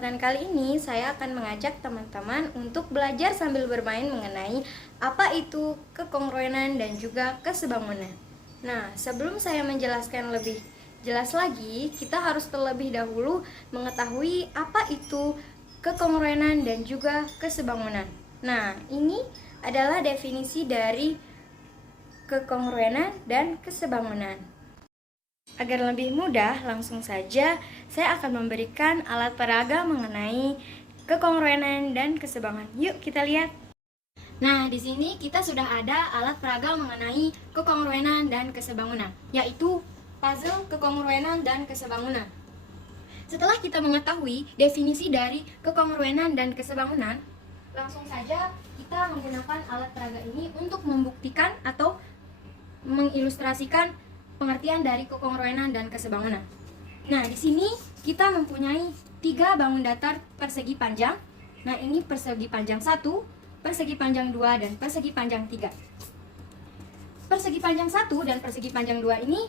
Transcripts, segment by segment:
kesempatan kali ini saya akan mengajak teman-teman untuk belajar sambil bermain mengenai apa itu kekongruenan dan juga kesebangunan. Nah, sebelum saya menjelaskan lebih jelas lagi, kita harus terlebih dahulu mengetahui apa itu kekongruenan dan juga kesebangunan. Nah, ini adalah definisi dari kekongruenan dan kesebangunan. Agar lebih mudah, langsung saja saya akan memberikan alat peraga mengenai kekongruenan dan kesebangunan. Yuk kita lihat. Nah, di sini kita sudah ada alat peraga mengenai kekongruenan dan kesebangunan, yaitu puzzle kekongruenan dan kesebangunan. Setelah kita mengetahui definisi dari kekongruenan dan kesebangunan, langsung saja kita menggunakan alat peraga ini untuk membuktikan atau mengilustrasikan pengertian dari kekongruenan dan kesebangunan. Nah, di sini kita mempunyai 3 bangun datar persegi panjang. Nah, ini persegi panjang 1, persegi panjang 2, dan persegi panjang 3. Persegi panjang 1 dan persegi panjang 2 ini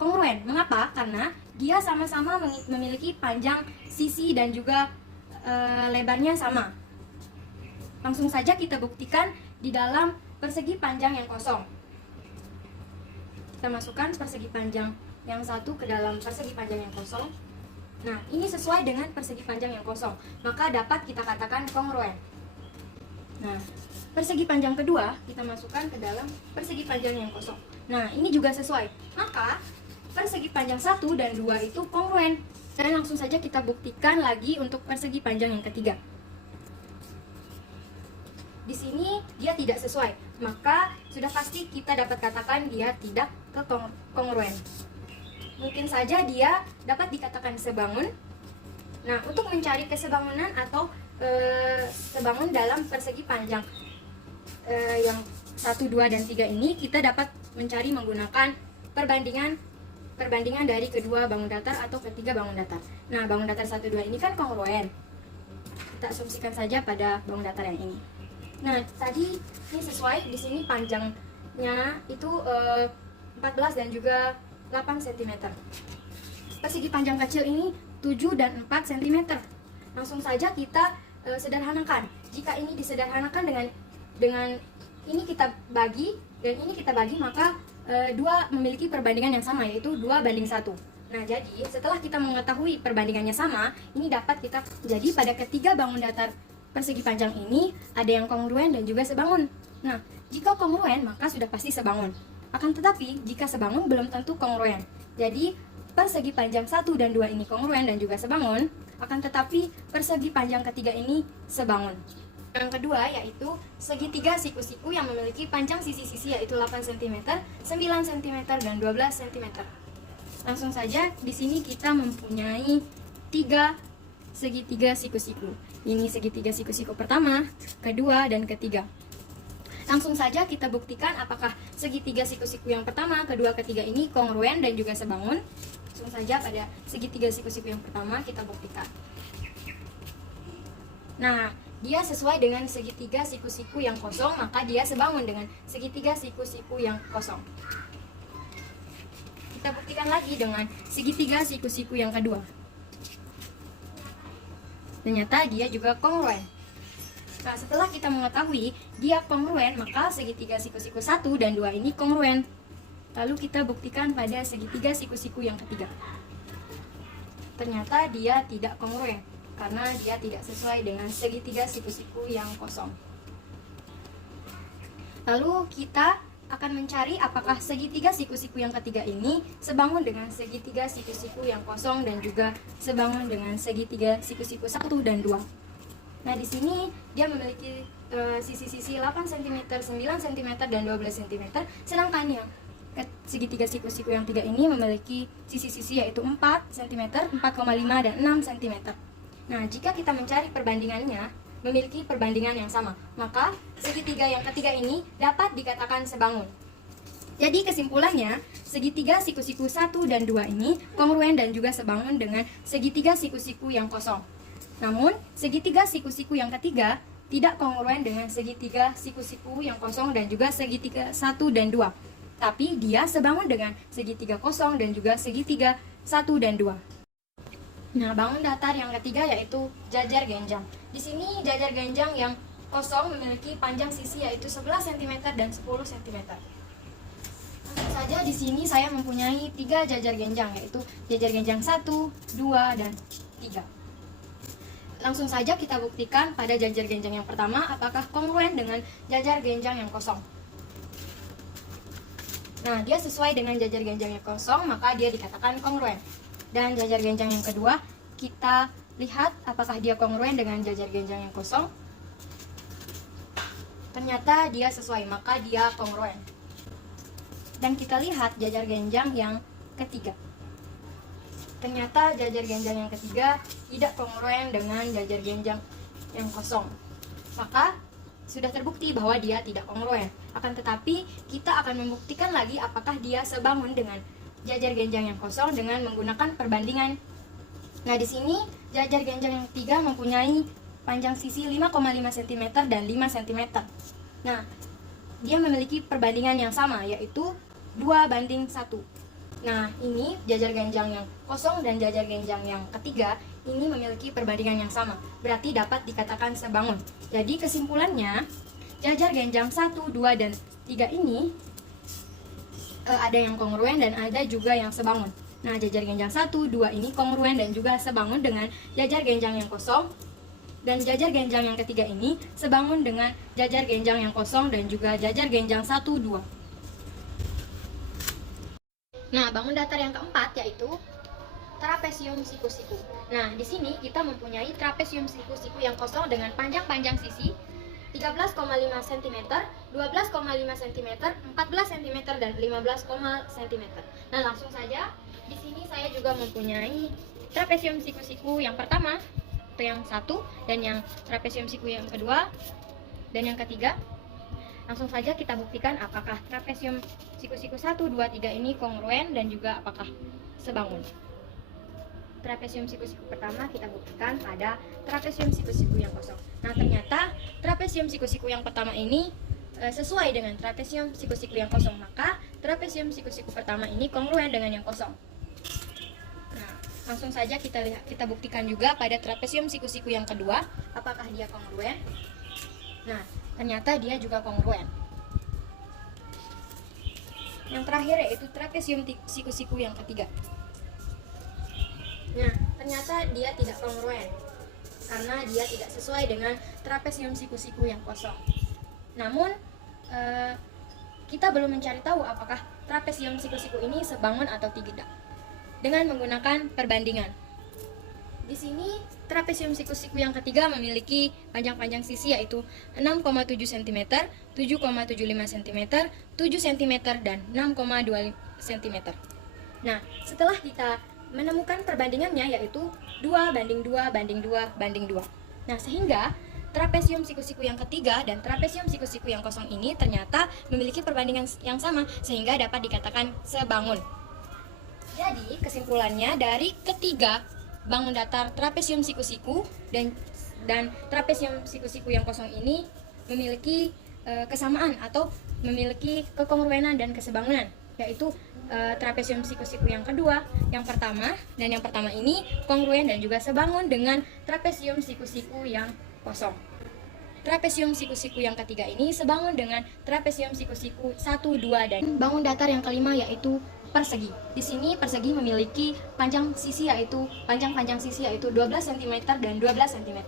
kongruen. Mengapa? Karena dia sama-sama memiliki panjang sisi dan juga lebarnya sama. Langsung saja kita buktikan di dalam persegi panjang yang kosong. Kita masukkan persegi panjang yang 1 ke dalam persegi panjang yang kosong. Nah, ini sesuai dengan persegi panjang yang kosong, maka dapat kita katakan kongruen. Nah, persegi panjang kedua kita masukkan ke dalam persegi panjang yang kosong. Nah, ini juga sesuai, maka persegi panjang 1 dan 2 itu kongruen. Dan langsung saja kita buktikan lagi untuk persegi panjang yang ketiga. Di sini dia tidak sesuai, maka sudah pasti kita dapat katakan dia tidak kekongruen. Mungkin saja dia dapat dikatakan sebangun. Nah, untuk mencari kesebangunan atau sebangun dalam persegi panjang yang 1, 2, dan 3 ini, kita dapat mencari menggunakan perbandingan dari kedua bangun datar atau ketiga bangun datar. Nah, bangun datar 1, 2 ini kan kongruen. Kita asumsikan saja pada bangun datar yang ini. Nah, tadi ini sesuai, di sini panjangnya itu 14 dan juga 8 cm. Persegi panjang kecil ini 7 dan 4 cm. Langsung saja kita sederhanakan. Jika ini disederhanakan dengan ini kita bagi dan ini kita bagi, maka dua memiliki perbandingan yang sama, yaitu 2:1. Nah, jadi setelah kita mengetahui perbandingannya sama, ini dapat kita jadi pada ketiga bangun datar persegi panjang ini ada yang kongruen dan juga sebangun. Nah, jika kongruen maka sudah pasti sebangun. Akan tetapi jika sebangun belum tentu kongruen. Jadi persegi panjang 1 dan 2 ini kongruen dan juga sebangun, akan tetapi persegi panjang ketiga ini sebangun. Yang kedua yaitu segitiga siku-siku yang memiliki panjang sisi-sisi yaitu 8 cm, 9 cm, dan 12 cm. Langsung saja di sini kita mempunyai 3 segitiga siku-siku. Ini segitiga siku-siku pertama, kedua, dan ketiga. Langsung saja kita buktikan apakah segitiga siku-siku yang pertama, kedua, ketiga ini kongruen dan juga sebangun. Langsung saja pada segitiga siku-siku yang pertama kita buktikan. Nah, dia sesuai dengan segitiga siku-siku yang kosong, maka dia sebangun dengan segitiga siku-siku yang kosong. Kita buktikan lagi dengan segitiga siku-siku yang kedua. Ternyata dia juga kongruen. Nah, setelah kita mengetahui dia kongruen, maka segitiga siku-siku 1 dan 2 ini kongruen. Lalu kita buktikan pada segitiga siku-siku yang ketiga. Ternyata dia tidak kongruen, karena dia tidak sesuai dengan segitiga siku-siku yang kosong. Lalu kita akan mencari apakah segitiga siku-siku yang ketiga ini sebangun dengan segitiga siku-siku yang kosong dan juga sebangun dengan segitiga siku-siku 1 dan 2. Nah, di sini dia memiliki sisi-sisi 8 cm, 9 cm, dan 12 cm, sedangkan yang segitiga siku-siku yang 3 ini memiliki sisi-sisi yaitu 4 cm, 4,5, dan 6 cm. Nah, jika kita mencari perbandingannya, memiliki perbandingan yang sama, maka segitiga yang ketiga ini dapat dikatakan sebangun. Jadi kesimpulannya, segitiga siku-siku 1 dan 2 ini kongruen dan juga sebangun dengan segitiga siku-siku yang kosong. Namun, segitiga siku-siku yang ketiga tidak kongruen dengan segitiga siku-siku yang kosong dan juga segitiga 1 dan 2. Tapi dia sebangun dengan segitiga kosong dan juga segitiga 1 dan 2. Nah, bangun datar yang ketiga yaitu jajar genjang. Di sini jajar genjang yang kosong memiliki panjang sisi yaitu 11 cm dan 10 cm. Langsung saja di sini saya mempunyai 3 jajar genjang yaitu jajar genjang 1, 2, dan 3. Langsung saja kita buktikan pada jajar genjang yang pertama apakah kongruen dengan jajar genjang yang kosong. Nah, dia sesuai dengan jajar genjang yang kosong, maka dia dikatakan kongruen. Dan jajar genjang yang kedua, kita lihat apakah dia kongruen dengan jajar genjang yang kosong. Ternyata dia sesuai, maka dia kongruen. Dan kita lihat jajar genjang yang ketiga. Ternyata jajar genjang yang ketiga tidak kongruen dengan jajar genjang yang kosong. Maka sudah terbukti bahwa dia tidak kongruen. Akan tetapi kita akan membuktikan lagi apakah dia sebangun dengan jajar genjang yang kosong dengan menggunakan perbandingan. Nah, di sini jajar genjang yang ketiga mempunyai panjang sisi 5,5 cm dan 5 cm. Nah, dia memiliki perbandingan yang sama yaitu 2:1. Nah, ini jajar genjang yang kosong dan jajar genjang yang ketiga ini memiliki perbandingan yang sama, berarti dapat dikatakan sebangun. Jadi kesimpulannya, jajar genjang 1, 2, dan 3 ini ada yang kongruen dan ada juga yang sebangun. Nah, jajar genjang 1, 2 ini kongruen dan juga sebangun dengan jajar genjang yang kosong. Dan jajar genjang yang ketiga ini sebangun dengan jajar genjang yang kosong dan juga jajar genjang 1, 2. Nah, bangun datar yang keempat yaitu trapesium siku-siku. Nah, di sini kita mempunyai trapesium siku-siku yang kosong dengan panjang sisi 13,5 cm, 12,5 cm, 14 cm, dan 15 cm. Nah, langsung saja di sini saya juga mempunyai trapesium siku-siku yang pertama, atau yang satu, dan yang trapesium siku yang kedua, dan yang ketiga. Langsung saja kita buktikan apakah trapesium siku-siku 1, 2, 3 ini kongruen dan juga apakah sebangun. Trapesium siku-siku pertama kita buktikan pada trapesium siku-siku yang kosong. Nah, ternyata trapesium siku-siku yang pertama ini sesuai dengan trapesium siku-siku yang kosong, maka trapesium siku-siku pertama ini kongruen dengan yang kosong. Nah, langsung saja kita buktikan juga pada trapesium siku-siku yang kedua apakah dia kongruen. Nah, ternyata dia juga kongruen. Yang terakhir yaitu trapesium siku-siku yang ketiga. Nah, ternyata dia tidak kongruen karena dia tidak sesuai dengan trapesium siku-siku yang kosong. Namun, kita belum mencari tahu apakah trapesium siku-siku ini sebangun atau tidak dengan menggunakan perbandingan. Di sini trapesium siku-siku yang ketiga memiliki panjang sisi yaitu 6,7 cm, 7,75 cm, 7 cm, dan 6,2 cm. Nah, setelah kita menemukan perbandingannya yaitu 2:2:2:2. Nah, sehingga trapesium siku-siku yang ketiga dan trapesium siku-siku yang kosong ini ternyata memiliki perbandingan yang sama sehingga dapat dikatakan sebangun. Jadi, kesimpulannya dari ketiga bangun datar trapesium siku-siku dan trapesium siku-siku yang kosong ini memiliki kesamaan atau memiliki kekongruenan dan kesebangunan, yaitu trapesium siku-siku yang kedua, yang pertama, dan yang pertama ini kongruen dan juga sebangun dengan trapesium siku-siku yang kosong. Trapesium siku-siku yang ketiga ini sebangun dengan trapesium siku-siku 1, 2, dan bangun datar yang kelima yaitu persegi. Di sini persegi memiliki panjang sisi yaitu 12 cm dan 12 cm.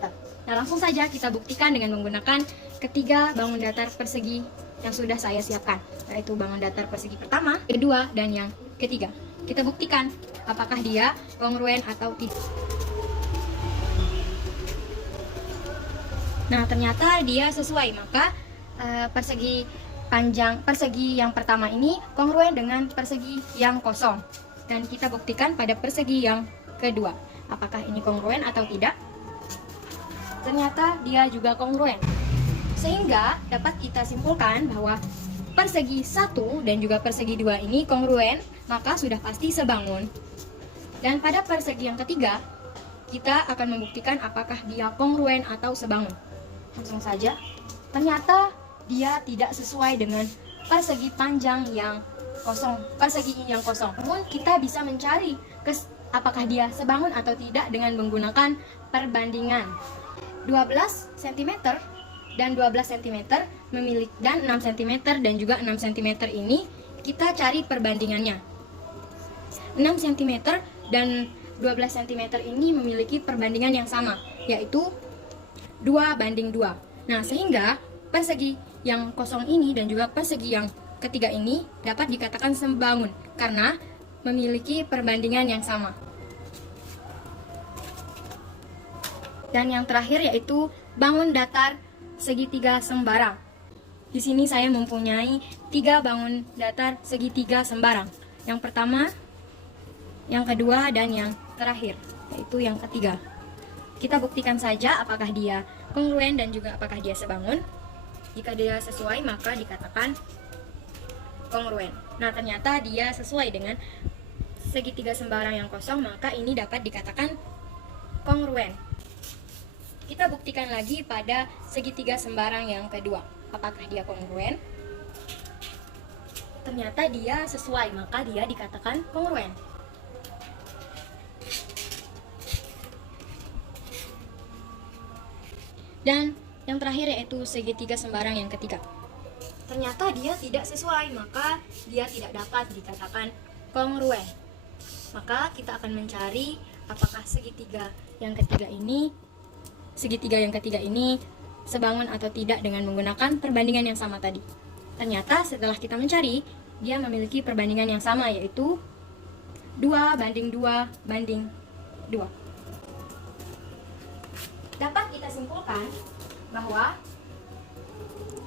Nah, langsung saja kita buktikan dengan menggunakan ketiga bangun datar persegi yang sudah saya siapkan, yaitu bangun datar persegi pertama, kedua, dan yang ketiga. Kita buktikan apakah dia kongruen atau tidak. Nah, ternyata dia sesuai, maka persegi yang pertama ini kongruen dengan persegi yang kosong. Dan kita buktikan pada persegi yang kedua, apakah ini kongruen atau tidak. Ternyata dia juga kongruen. Sehingga dapat kita simpulkan bahwa persegi 1 dan juga persegi 2 ini kongruen, maka sudah pasti sebangun. Dan pada persegi yang ketiga, kita akan membuktikan apakah dia kongruen atau sebangun. Langsung saja, ternyata dia tidak sesuai dengan persegi panjang yang kosong, persegi yang kosong. Namun kita bisa mencari apakah dia sebangun atau tidak dengan menggunakan perbandingan. 12 cm dan 12 cm memiliki dan 6 cm dan juga 6 cm ini kita cari perbandingannya. 6 cm dan 12 cm ini memiliki perbandingan yang sama, yaitu 2:2. Nah, sehingga persegi yang kosong ini dan juga persegi yang ketiga ini dapat dikatakan sebangun karena memiliki perbandingan yang sama. Dan yang terakhir yaitu bangun datar segitiga sembarang. Di sini saya mempunyai 3 bangun datar segitiga sembarang. Yang pertama, yang kedua, dan yang terakhir, yaitu yang ketiga. Kita buktikan saja apakah dia kongruen dan juga apakah dia sebangun. Jika dia sesuai maka dikatakan kongruen. Nah, ternyata dia sesuai dengan segitiga sembarang yang kosong, maka ini dapat dikatakan kongruen. Kita buktikan lagi pada segitiga sembarang yang kedua. Apakah dia kongruen? Ternyata dia sesuai, maka dia dikatakan kongruen. Dan yang terakhir yaitu segitiga sembarang yang ketiga. Ternyata dia tidak sesuai, maka dia tidak dapat dikatakan kongruen. Maka kita akan mencari apakah segitiga yang ketiga ini sebangun atau tidak dengan menggunakan perbandingan yang sama tadi. Ternyata setelah kita mencari, dia memiliki perbandingan yang sama, yaitu 2:2:2. Dapat kita simpulkan bahwa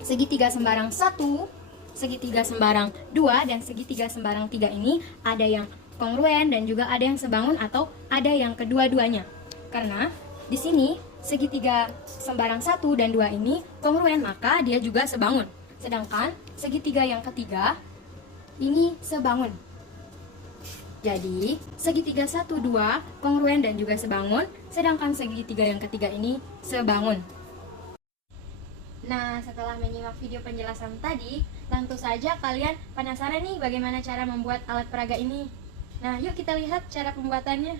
segitiga sembarang 1, segitiga sembarang 2, dan segitiga sembarang 3 ini ada yang kongruen dan juga ada yang sebangun atau ada yang kedua-duanya. Karena di sini segitiga sembarang 1 dan 2 ini kongruen, maka dia juga sebangun. Sedangkan segitiga yang ketiga ini sebangun. Jadi segitiga 1, 2 kongruen dan juga sebangun, sedangkan segitiga yang ketiga ini sebangun. Nah, setelah menyimak video penjelasan tadi, tentu saja kalian penasaran nih bagaimana cara membuat alat peraga ini. Nah, yuk kita lihat cara pembuatannya.